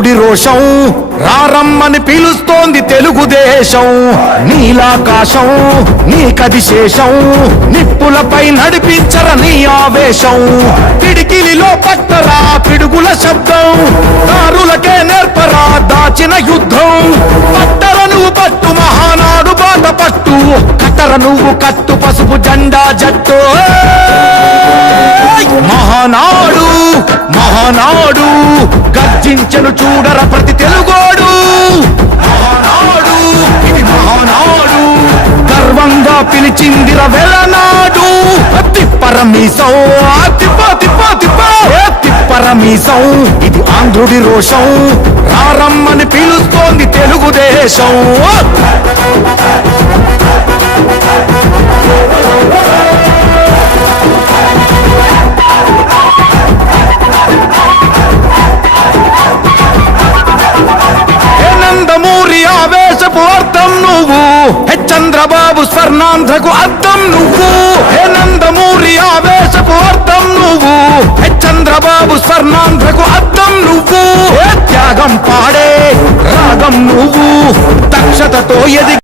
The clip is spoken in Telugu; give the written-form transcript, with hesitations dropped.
ఆంధ్రుడి రోషం రారమ్మని పిలుస్తోంది తెలుగుదేశం నీలాకాశం నీకది శేషం నిప్పులపై నడిపించర నీ ఆవేశం పిడికిలిలో పట్టరా పిడుగుల శబ్దం దారులకే నేర్పరా దాచిన యుద్ధం పట్టర నువ్వు పట్టు మహానాడు బాట పట్టు కట్టర నువ్వు కట్టు పసుపు జెండా జట్టు మహానాడు మహానాడు గర్జించెను చూడర ప్రతి తెలుగోడు మహానాడు ఇది మహానాడు గర్వంగా పిలిచిందిర వెలనాడు తిప్పరమీసం తిప్పరమీసం ఇది ఆంధ్రుడి రోషం రారమ్మని పిలుస్తోంది తెలుగుదేశం అర్థం నువ్వు చంద్రబాబు స్వర్ణాంధ్రకు అర్థం నువ్వు నందమూరి ఆవేశపు అర్థం నువ్వు చంద్రబాబు స్వర్ణాంధ్రకు అర్థం నువ్వు త్యాగం పాడే రాగం నువ్వు దక్షతతో ఎదిగి